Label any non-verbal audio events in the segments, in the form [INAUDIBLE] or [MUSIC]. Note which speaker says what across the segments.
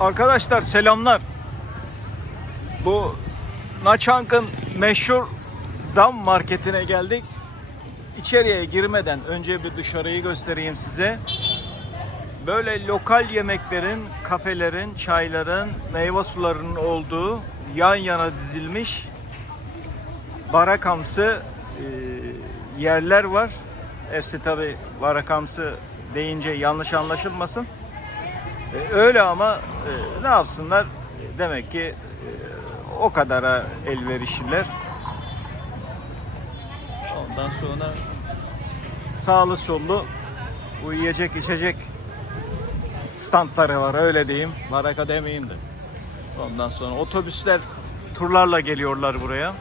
Speaker 1: Arkadaşlar selamlar. Bu Naçank'ın meşhur dam marketine geldik. İçeriye girmeden önce bir dışarıyı göstereyim size. Böyle lokal yemeklerin, kafelerin, çayların, meyve sularının olduğu yan yana dizilmiş barakamsı e, yerler var. Hepsi tabi barakamsı deyince yanlış anlaşılmasın. E, Öyle ama e, ne yapsınlar? Demek ki e, o kadara elverişliler. Ondan sonra sağlı sollu bu yiyecek içecek standları var öyle diyeyim. Baraka demeyeyim de. Ondan sonra otobüsler turlarla geliyorlar buraya.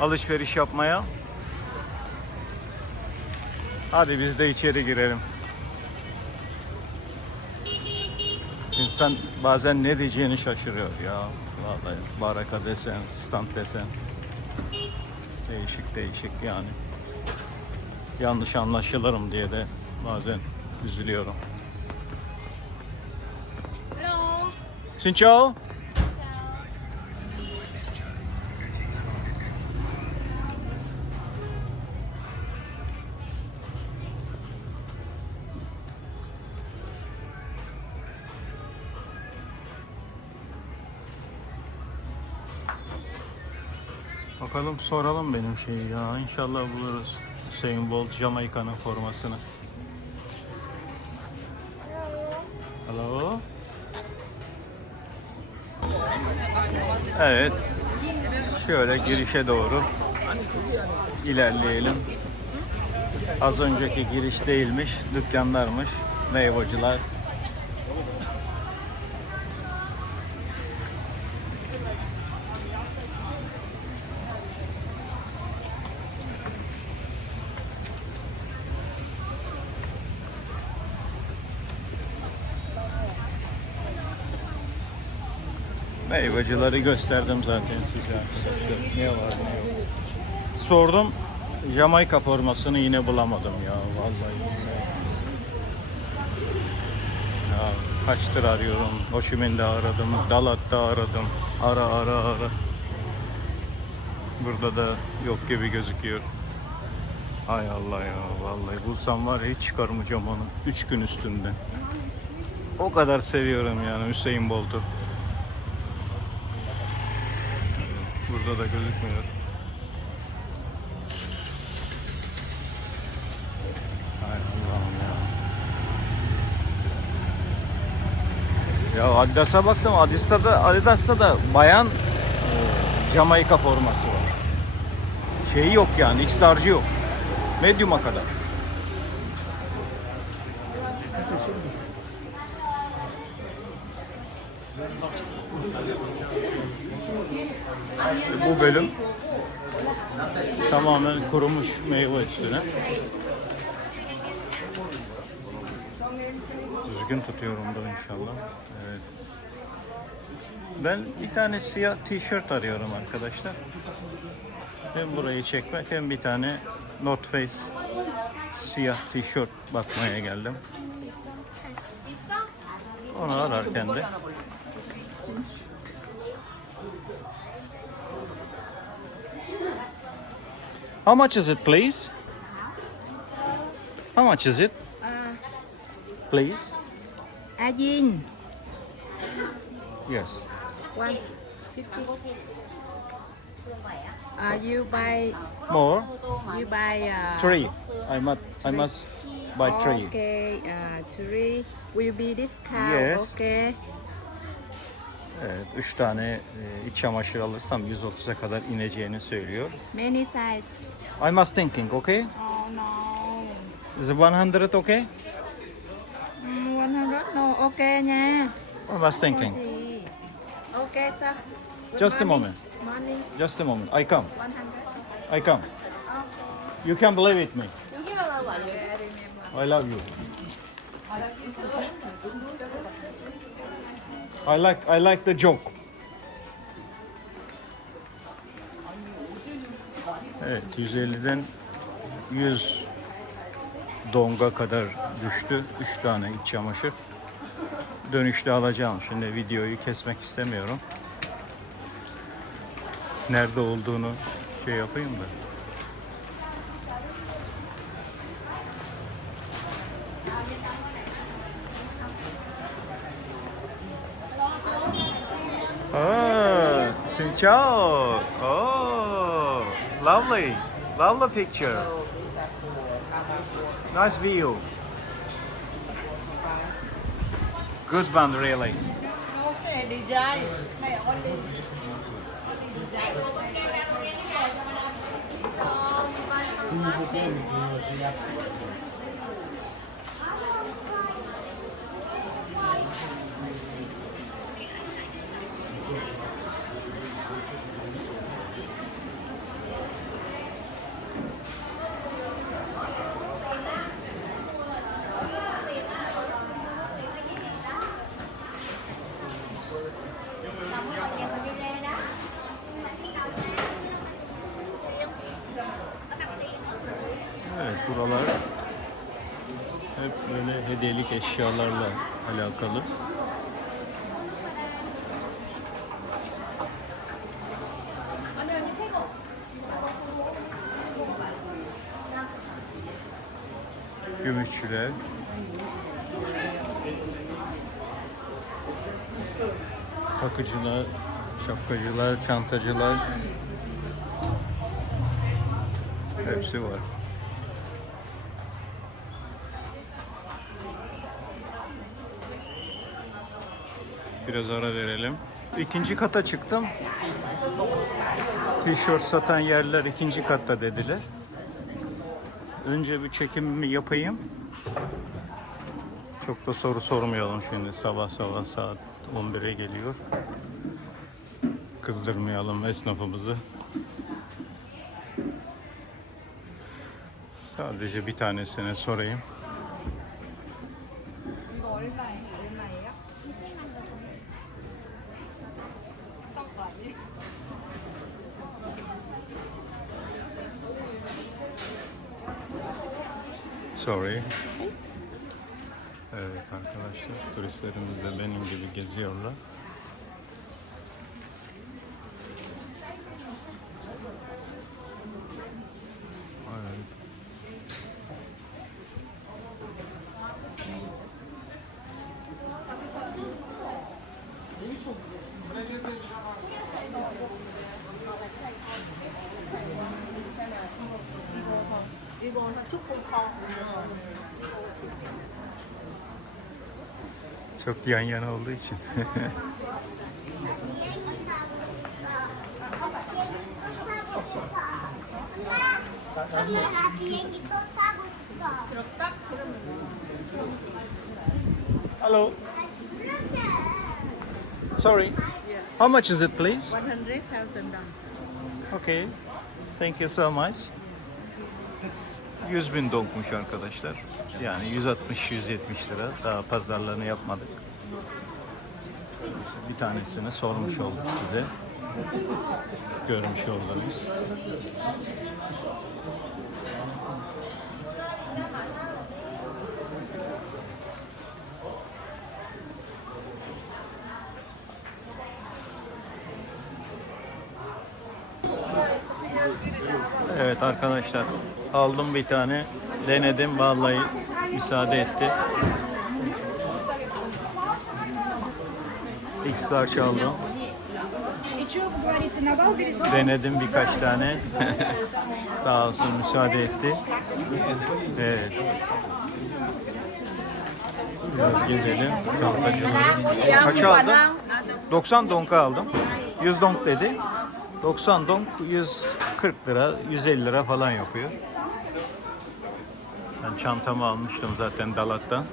Speaker 1: Alışveriş yapmaya. Hadi biz de içeri girelim. İnsan bazen ne diyeceğini şaşırıyor ya. Vallahi baraka desen, stand desen. Değişik değişik yani. Yanlış anlaşılırım diye de bazen üzülüyorum.
Speaker 2: Hello.
Speaker 1: Xin chào. Bakalım soralım benim şeyi ya. İnşallah buluruz. Hüseyin Bolt Jamaika'nın formasını. Hello. Evet. Şöyle girişe doğru ilerleyelim. Az önceki giriş değilmiş, dükkanlarmış, meyvacılar. Meyvacıları gösterdim zaten size. Ne var ne yok. Sordum. Jamaika formasını yine bulamadım ya vallahi. Ya kaçtır arıyorum. Hoşimin'de aradım. Dalat'ta aradım. Ara ara ara. Burada da yok gibi gözüküyor. Hay Allah ya vallahi bulsam var ya hiç çıkarmayacağım onu. Üç gün üstünde. O kadar seviyorum yani Hüseyin Bolt'u. Burada da gözükmüyor. Hay Allah'ım ya. Ya Adidas'a baktım. Adidas'ta da, Adidas'ta da bayan e, Jamaika forması var. Şeyi yok yani. X large'ı yok. Medium'a kadar. Bu bölüm tamamen kurumuş meyve üstüne. Düzgün tutuyorum da inşallah. Evet. Ben bir tane siyah tişört arıyorum arkadaşlar. Hem burayı çekmek hem bir tane North Face siyah tişört bakmaya geldim. Onu ararken de How much is it, please? How much is it, please?
Speaker 2: Ajin.
Speaker 1: Yes.
Speaker 2: One fifty. Uh, you buy
Speaker 1: More?
Speaker 2: you buy uh,
Speaker 1: Three. I must. I must buy three.
Speaker 2: Okay, uh, three will be discount.
Speaker 1: Yes.
Speaker 2: Okay.
Speaker 1: Evet, üç tane e, iç çamaşır alırsam 130'a kadar ineceğini söylüyor.
Speaker 2: Many size.
Speaker 1: I must thinking, okay?
Speaker 2: Oh no.
Speaker 1: Is it 100 okay?
Speaker 2: Mm, 100 no. Okay nha.
Speaker 1: I must thinking.
Speaker 2: Okay sir. Good
Speaker 1: Just a
Speaker 2: morning.
Speaker 1: moment.
Speaker 2: Morning.
Speaker 1: Just a moment. I come.
Speaker 2: 100.
Speaker 1: I come. You can believe with me.
Speaker 2: Okay, I remember.
Speaker 1: I love you. I like I like the joke. Evet 150'den 100 donga kadar düştü. 3 tane iç çamaşır. dönüşte alacağım. Şimdi videoyu kesmek istemiyorum. Nerede olduğunu şey yapayım da. Oh. Oh, lovely. Lovely picture. Nice view. Good one, really. Buralar hep böyle hediyelik eşyalarla alakalı. Gümüşçüler. Takıcılar, şapkacılar, çantacılar. Hepsi var. Biraz ara verelim. İkinci kata çıktım. Tişört satan yerler ikinci katta dediler. Önce bir çekimimi yapayım. Çok da soru sormayalım şimdi sabah sabah saat 11'e geliyor. Kızdırmayalım esnafımızı. Sadece bir tanesine sorayım. Çok yan yana olduğu için. Hello. Sorry. How much is it, please?
Speaker 2: 100,000 dong.
Speaker 1: Okay. Thank you so much. 100 bin donkmuş arkadaşlar. Yani 160-170 lira. Daha pazarlığını yapmadık. Bir tanesini sormuş olduk size. Görmüş oldunuz. Evet arkadaşlar aldım bir tane denedim vallahi müsaade etti. X-Large aldım. Denedim birkaç tane. [LAUGHS] Sağ olsun müsaade etti. Evet. Biraz gezelim. Çantacıları. Kaç aldım? 90 donka aldım. 100 donk dedi. 90 donk 140 lira, 150 lira falan yapıyor. Ben çantamı almıştım zaten Dalat'tan.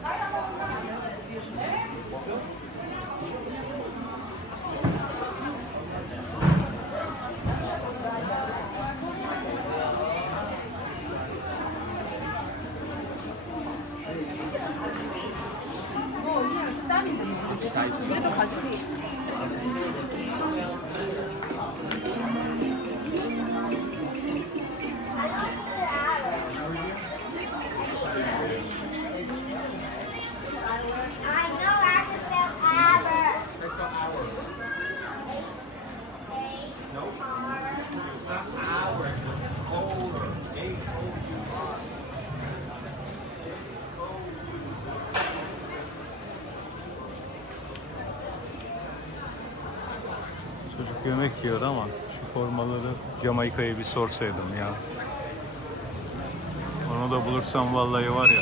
Speaker 1: Yemek yiyor ama şu formaları Jamaika'ya bir sorsaydım ya. Onu da bulursam vallahi var ya.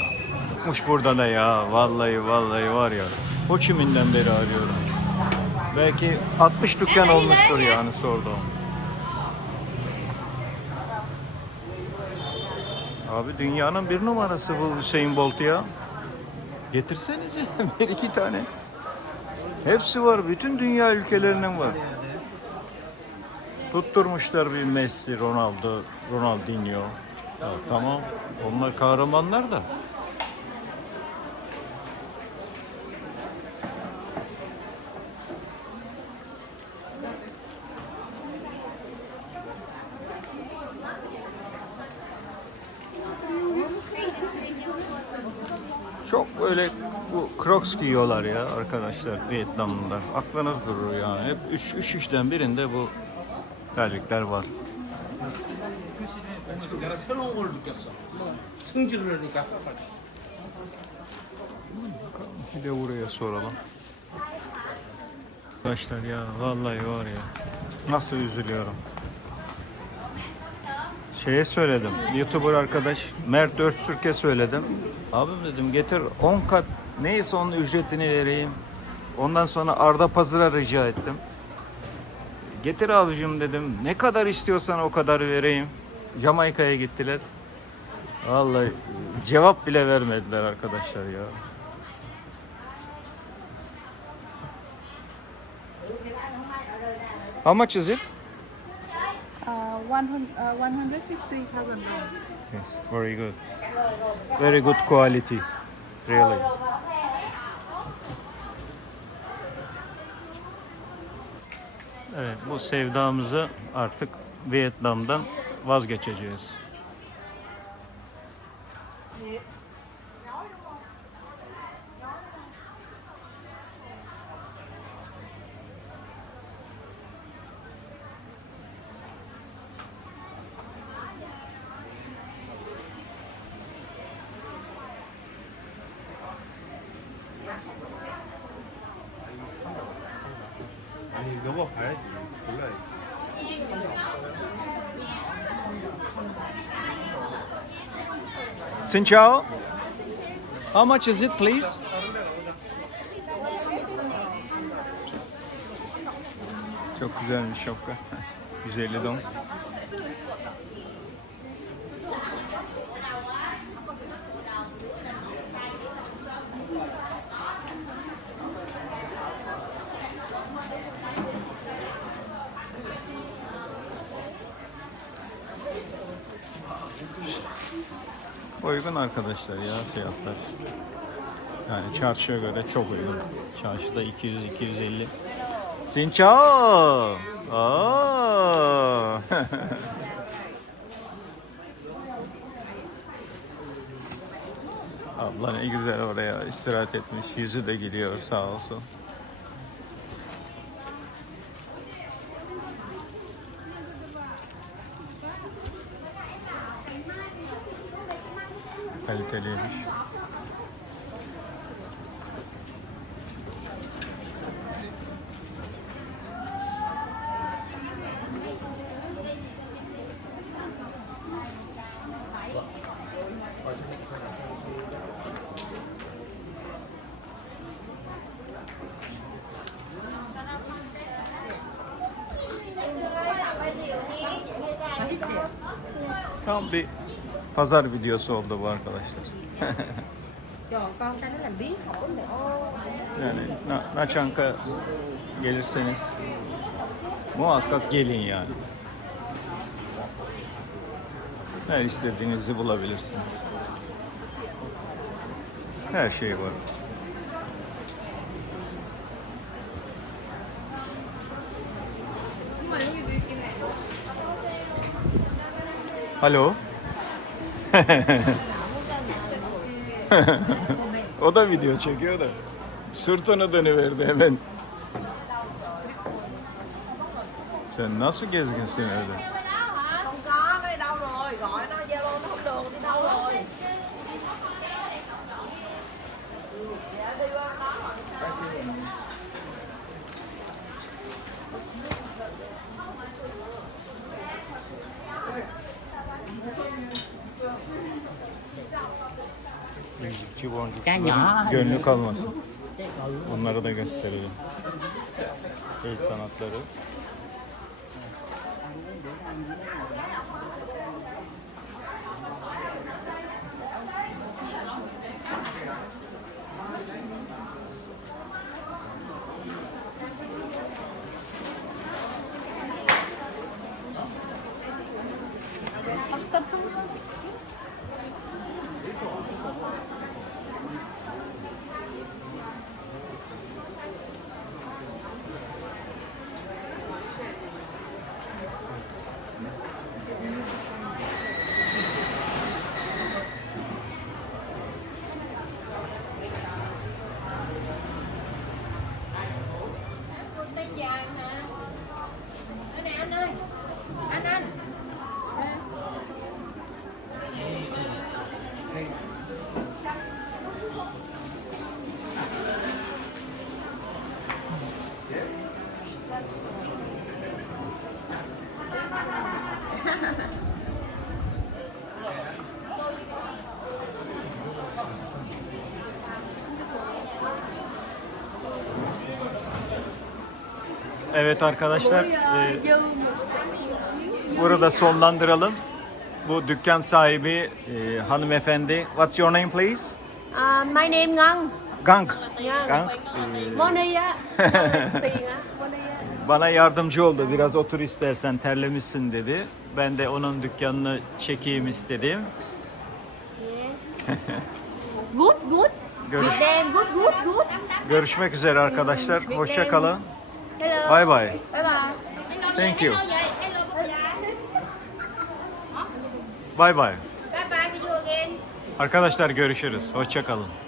Speaker 1: Muş burada da ya. Vallahi vallahi var ya. Ho Chi beri arıyorum. Belki 60 dükkan olmuştur yani sorduğum. Abi dünyanın bir numarası bu Hüseyin Bolt ya. Getirsenize [LAUGHS] bir iki tane. Hepsi var. Bütün dünya ülkelerinin var. Tutturmuşlar bir Messi, Ronaldo, Ronaldinho. Ya tamam. Onlar kahramanlar da. Çok böyle bu Crocs giyiyorlar ya arkadaşlar Vietnamlılar. Aklınız durur yani. Hep üç, üç işten birinde bu terlikler var.
Speaker 3: 지금 내가 새로운 걸 느꼈어. 승질을 하니까.
Speaker 1: Bir de buraya soralım. Arkadaşlar ya vallahi var ya. Nasıl üzülüyorum. Şeye söyledim. YouTuber arkadaş Mert Öztürk'e söyledim. Abim dedim getir 10 kat neyse onun ücretini vereyim. Ondan sonra Arda Pazır'a rica ettim. Getir abicim dedim. Ne kadar istiyorsan o kadar vereyim. Jamaika'ya gittiler. Vallahi cevap bile vermediler arkadaşlar ya. How much is it?
Speaker 4: Uh, one hun- uh, 150,000 dollars.
Speaker 1: Yes, very good. Very good quality. Really. Evet, bu sevdamızı artık Vietnam'dan vazgeçeceğiz. Xin chào. How much is it, please? Çok güzelmiş şapka. [LAUGHS] 150 don. Uygun arkadaşlar ya fiyatlar. Yani çarşıya göre çok uygun. Çarşıda 200-250. Xin chào. Aa. Abla ne güzel oraya istirahat etmiş. Yüzü de gülüyor sağ olsun. Tam bir pazar videosu oldu bu arkadaşlar. [LAUGHS]
Speaker 2: Nữa.
Speaker 1: Yani Na- Naçanka gelirseniz muhakkak gelin yani. Her istediğinizi bulabilirsiniz. Her şey var. Alo. o da video çekiyor da. Sırtını dönüverdi hemen. Sen nasıl gezginsin öyle?
Speaker 5: Cái nhỏ
Speaker 1: Gönlü kalmasın. Onları da gösterelim. El sanatları.
Speaker 2: Tay
Speaker 1: Evet arkadaşlar, e, burada sonlandıralım. Bu dükkan sahibi e, hanımefendi. What's your name please?
Speaker 6: À, my name Ngân
Speaker 1: Gang. Gang. e,
Speaker 6: Moni á [LAUGHS]
Speaker 1: bana yardımcı oldu. Biraz otur istersen terlemişsin dedi. Ben de onun dükkanını çekeyim istedim.
Speaker 6: Good good
Speaker 1: Görüş,
Speaker 6: good good good
Speaker 1: görüşmek üzere arkadaşlar. Hoşça kalın.
Speaker 6: Hello
Speaker 1: Bye bye.
Speaker 6: Bye bye
Speaker 1: Thank you. Bye bye.
Speaker 2: Bye bye.
Speaker 1: Arkadaşlar görüşürüz. Hoşça kalın.